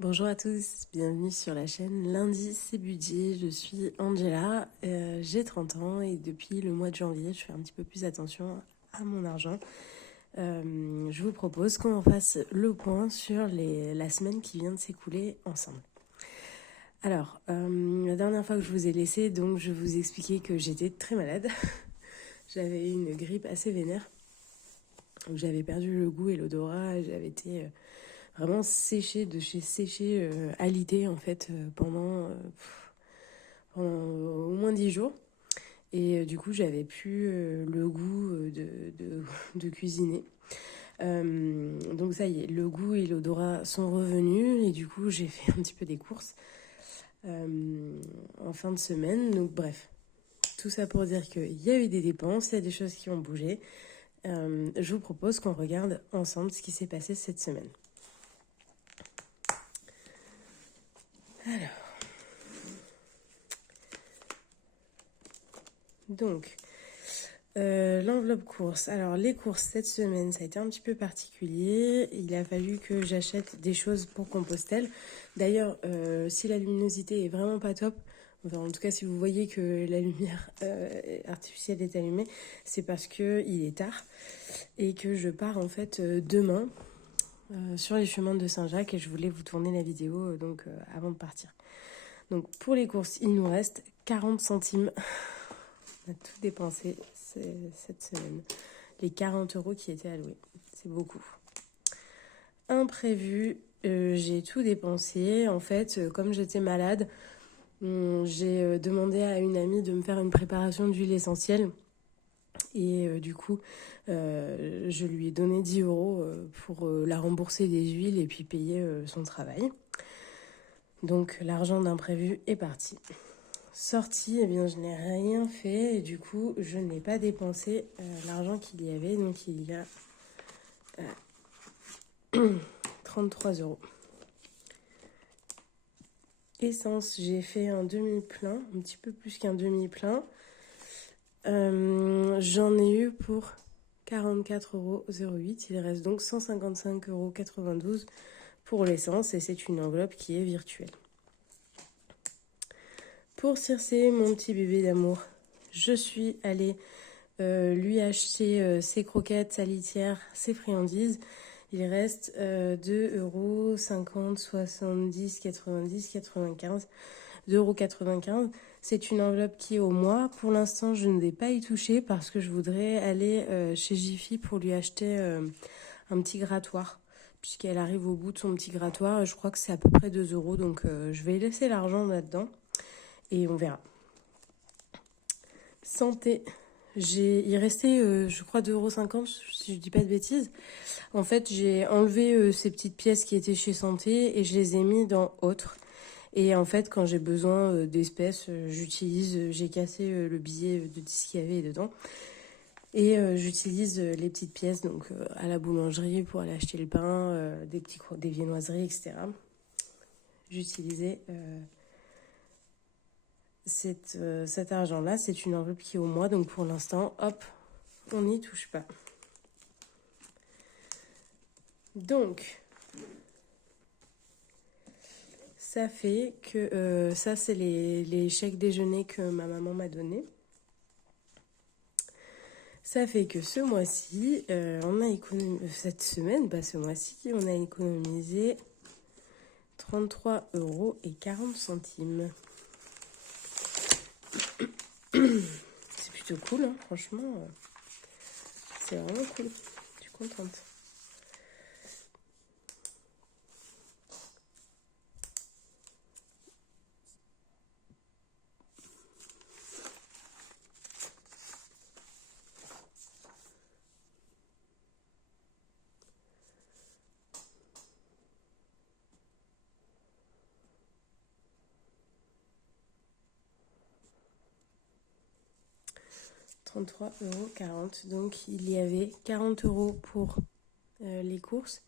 Bonjour à tous, bienvenue sur la chaîne Lundi c'est budget, je suis Angela, j'ai 30 ans et depuis le mois de janvier je fais un petit peu plus attention à mon argent. Je vous propose qu'on fasse le point sur la semaine qui vient de s'écouler ensemble. Alors, la dernière fois que je vous ai laissé, donc je vous expliquais que j'étais très malade. J'avais eu une grippe assez vénère, où j'avais perdu le goût et l'odorat, j'avais été vraiment séchée de chez séchée, alitée en fait pendant au moins 10 jours. Et du coup, j'avais plus le goût de cuisiner. Donc ça y est, le goût et l'odorat sont revenus. Et du coup, j'ai fait un petit peu des courses en fin de semaine. Donc bref, tout ça pour dire qu'il y a eu des dépenses, il y a des choses qui ont bougé. Je vous propose qu'on regarde ensemble ce qui s'est passé cette semaine. Alors, donc, l'enveloppe course. Alors, les courses cette semaine, ça a été un petit peu particulier. Il a fallu que j'achète des choses pour Compostelle. D'ailleurs, si la luminosité est vraiment pas top, enfin, en tout cas, si vous voyez que la lumière artificielle est allumée, c'est parce que il est tard et que je pars en fait demain sur les chemins de Saint-Jacques et je voulais vous tourner la vidéo avant de partir. Donc, pour les courses, il nous reste 40 centimes. On a tout dépensé cette semaine. Les 40 € qui étaient alloués. C'est beaucoup. Imprévu, j'ai tout dépensé. En fait, comme j'étais malade, j'ai demandé à une amie de me faire une préparation d'huile essentielle. Et du coup, je lui ai donné 10 € pour la rembourser des huiles et puis payer son travail. Donc l'argent d'imprévu est parti. Sortie, eh bien, je n'ai rien fait et du coup, je n'ai pas dépensé l'argent qu'il y avait. Donc, il y a 33 €. Essence, j'ai fait un demi-plein, un petit peu plus qu'un demi-plein. J'en ai eu pour 44,08 €. Il reste donc 155,92 € pour l'essence et c'est une enveloppe qui est virtuelle. Pour Circé, mon petit bébé d'amour, je suis allée lui acheter ses croquettes, sa litière, ses friandises. Il reste 2,50 €, 70, 90, 95, 2,95 €. C'est une enveloppe qui est au mois. Pour l'instant, je ne vais pas y toucher parce que je voudrais aller chez Jiffy pour lui acheter un petit grattoir. Puisqu'elle arrive au bout de son petit grattoir, je crois que c'est à peu près 2 €. Donc je vais laisser l'argent là-dedans et on verra. Santé. Il restait, je crois, 2,50 € si je dis pas de bêtises. En fait, j'ai enlevé ces petites pièces qui étaient chez Santé et je les ai mis dans Autres. Et en fait, quand j'ai besoin d'espèces, j'utilise, j'ai cassé le billet de 10 qu'il y avait dedans. Et j'utilise les petites pièces donc à la boulangerie pour aller acheter le pain, des viennoiseries, etc. J'utilisais cet argent-là. C'est une enveloppe qui est au mois. Donc pour l'instant, hop, on n'y touche pas. Donc, ça fait que ça, c'est les chèques déjeuner que ma maman m'a donnés. Ça fait que ce mois-ci, on a économisé, cette semaine, pas ce mois-ci, on a économisé 33,40 €. C'est plutôt cool, hein, franchement. C'est vraiment cool. Je suis contente. « 33,40 €. Donc, il y avait 40 € pour les courses.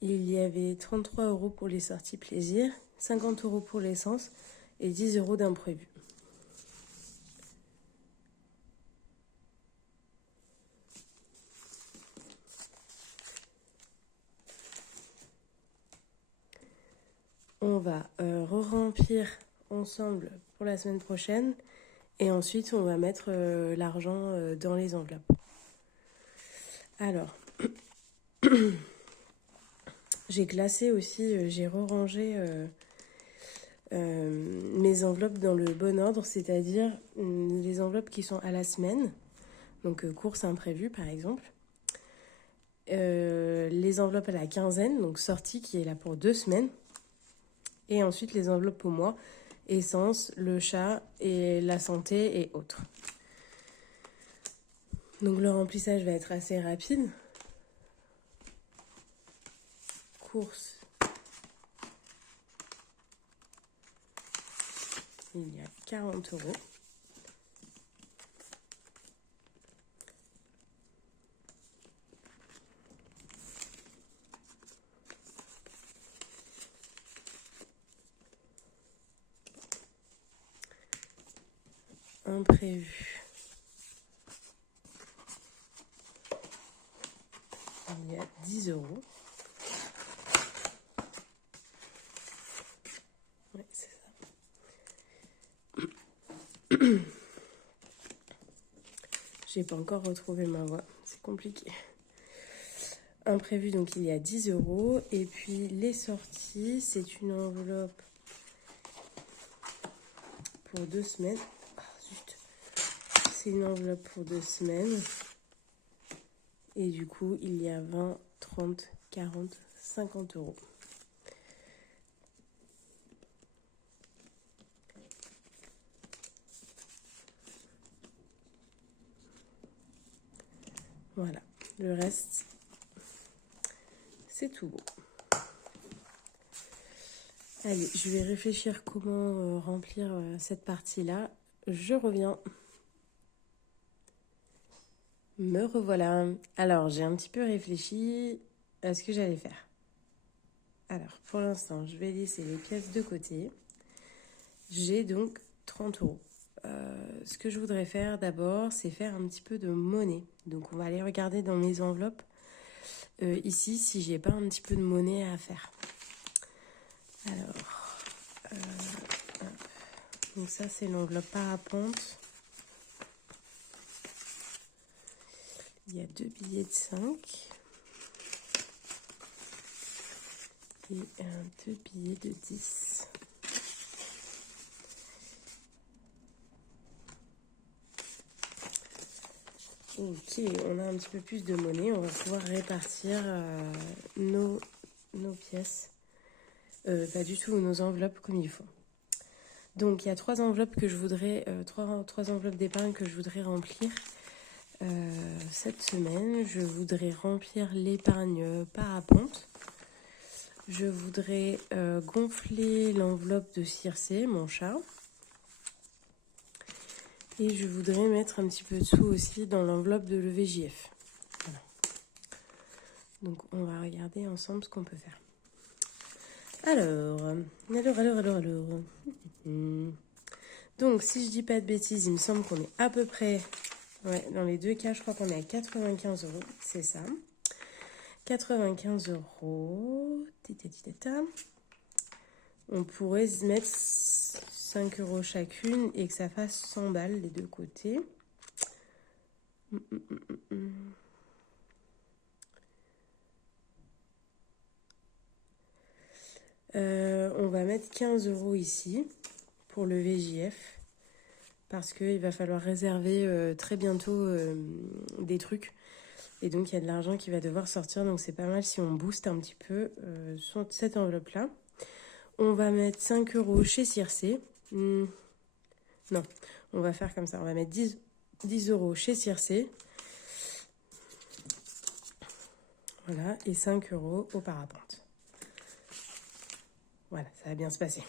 Il y avait 33 € pour les sorties plaisir, 50 € pour l'essence et 10 € d'imprévu. On va re-remplir ensemble pour la semaine prochaine. Et ensuite, on va mettre l'argent dans les enveloppes. Alors, j'ai classé aussi, j'ai re-rangé mes enveloppes dans le bon ordre, c'est-à-dire les enveloppes qui sont à la semaine, donc courses imprévues par exemple. Les enveloppes à la quinzaine, donc sortie qui est là pour 2 semaines. Et ensuite les enveloppes au mois, essence, le chat et la santé et autres. Donc le remplissage va être assez rapide. Courses. Il y a 40 €. Imprévu. Il y a 10 €. Ouais, c'est ça. J'ai pas encore retrouvé ma voix, c'est compliqué. Imprévu, donc il y a 10 €. Et puis les sorties, c'est une enveloppe pour 2 semaines. Ah, zut. C'est une enveloppe pour 2 semaines. Et du coup, il y a 20, 30, 40, 50 €. Voilà, le reste, c'est tout beau. Allez, je vais réfléchir comment remplir cette partie-là. Je reviens. Me revoilà. Alors, j'ai un petit peu réfléchi à ce que j'allais faire. Alors, pour l'instant, je vais laisser les pièces de côté. J'ai donc 30 €. Ce que je voudrais faire d'abord, c'est faire un petit peu de monnaie. Donc, on va aller regarder dans mes enveloppes ici si j'ai pas un petit peu de monnaie à faire. Alors, donc ça, c'est l'enveloppe parapente. Il y a 2 billets de 5 et 2 billets de 10. Ok, on a un petit peu plus de monnaie. On va pouvoir répartir nos pièces. Pas du tout, nos enveloppes comme il faut. Donc, il y a 3 enveloppes que je voudrais, 3 enveloppes d'épargne que je voudrais remplir cette semaine. Je voudrais remplir l'épargne parapente. Je voudrais gonfler l'enveloppe de Circé, mon chat. Et je voudrais mettre un petit peu de sous aussi dans l'enveloppe de l'EVJF. Voilà. Donc on va regarder ensemble ce qu'on peut faire. Alors. Donc si je dis pas de bêtises, il me semble qu'on est à peu près, ouais, dans les deux cas, je crois qu'on est à 95 €, c'est ça. 95 €. On pourrait se mettre 5 € chacune et que ça fasse 100 balles les deux côtés. On va mettre 15 € ici pour le VJF parce qu'il va falloir réserver très bientôt des trucs et donc il y a de l'argent qui va devoir sortir, donc c'est pas mal si on booste un petit peu cette enveloppe là. On va mettre 5 € chez Circé. Non, on va faire comme ça, on va mettre 10 € chez Circé. Voilà, et 5 € au parapente. Voilà, ça va bien se passer.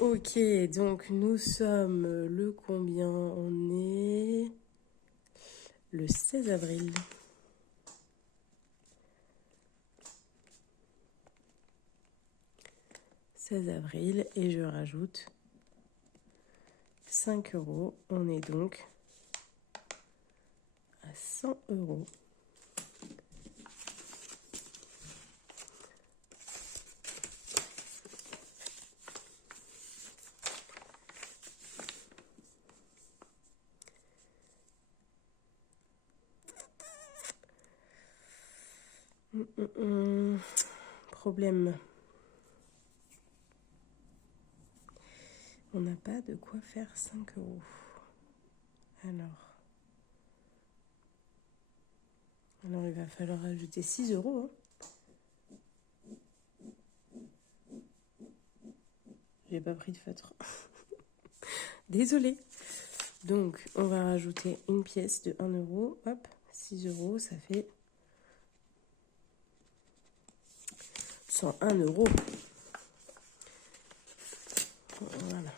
Ok, donc nous sommes le combien? On est le 16 avril. Et je rajoute 5 €. On est donc à 100 €. Problème. On n'a pas de quoi faire 5 euros. Alors il va falloir ajouter 6 euros. J'ai pas pris de feutre. Désolée. Donc, on va rajouter une pièce de 1 euro. Hop, 6 euros, ça fait 101 euros. Voilà.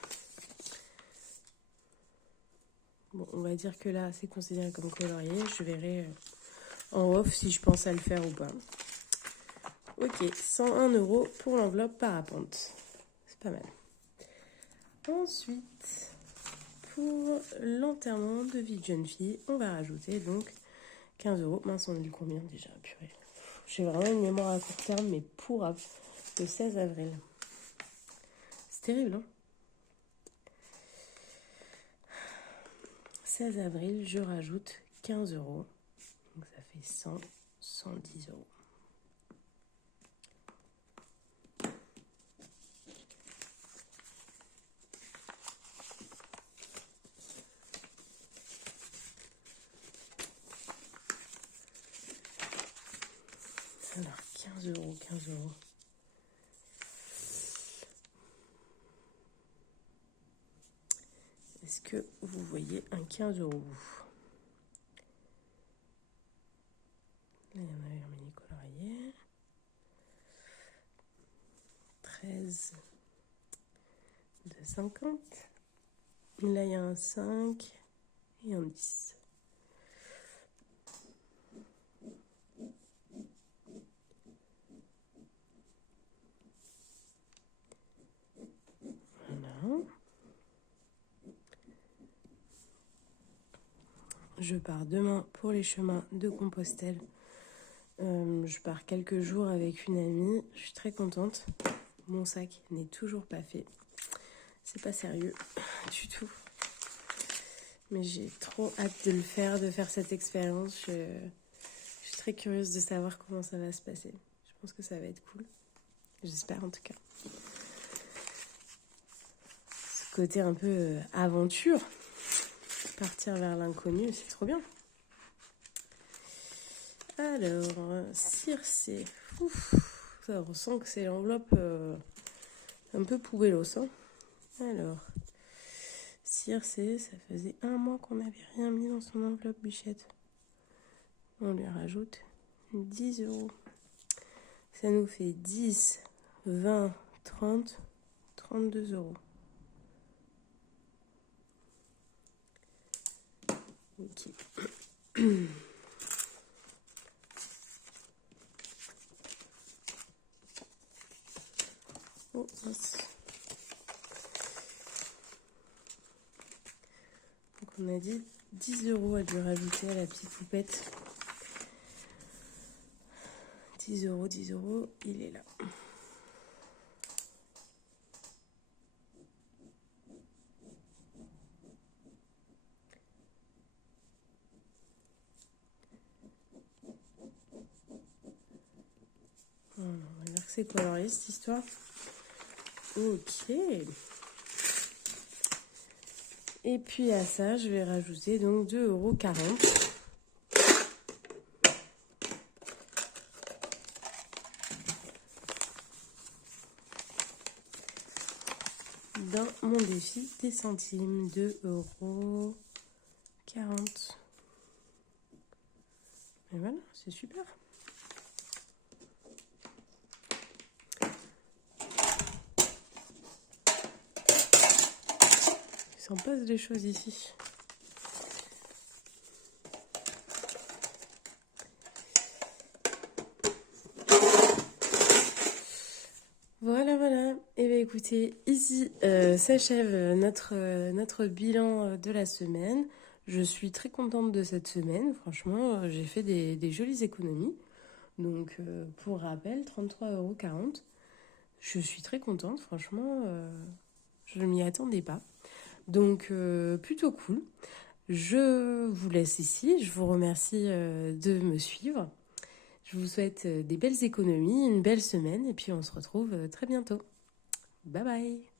Bon, on va dire que là, c'est considéré comme colorié. Je verrai en off si je pense à le faire ou pas. Ok, 101 euros pour l'enveloppe parapente. C'est pas mal. Ensuite, pour l'enterrement de vie de jeune fille, on va rajouter donc 15 euros. Mince, on a eu combien déjà? Purée. J'ai vraiment une mémoire à court terme, mais pourrave. Le 16 avril. C'est terrible, hein? 16 avril, je rajoute 15 euros. Donc ça fait 110 euros. Alors, 15 euros, 15 euros. Est-ce que vous voyez un 15 euros? Là, il y en a un mini colorié. 13 de 50. Là, il y a un 5 et un 10. Voilà. Je pars demain pour les chemins de Compostelle. Je pars quelques jours avec une amie. Je suis très contente. Mon sac n'est toujours pas fait. C'est pas sérieux du tout. Mais j'ai trop hâte de le faire, de faire cette expérience. Je suis très curieuse de savoir comment ça va se passer. Je pense que ça va être cool. J'espère en tout cas. Ce côté un peu aventure. Partir vers l'inconnu, c'est trop bien. Alors, Circé. Ouf, ça ressent que c'est l'enveloppe un peu poubellos. Hein. Alors, Circé, ça faisait 1 mois qu'on n'avait rien mis dans son enveloppe Bichette. On lui rajoute 10 euros. Ça nous fait 10, 20, 30, 32 euros. Ok. Oh, mince. Donc on a dit 10 euros à lui rajouter à la petite poupette. 10 euros, il est là. Voilà, on va dire que c'est colorié cette histoire. Ok. Et puis à ça, je vais rajouter donc 2,40 €. Dans mon défi des centimes, 2,40 €. Et voilà, c'est super. Il s'en passe des choses ici. Voilà. Et bien écoutez, ici s'achève notre bilan de la semaine. Je suis très contente de cette semaine. Franchement, j'ai fait des jolies économies. Donc, pour rappel, 33,40 €. Je suis très contente, franchement. Je ne m'y attendais pas. Donc, plutôt cool. Je vous laisse ici. Je vous remercie de me suivre. Je vous souhaite des belles économies, une belle semaine et puis on se retrouve très bientôt. Bye bye!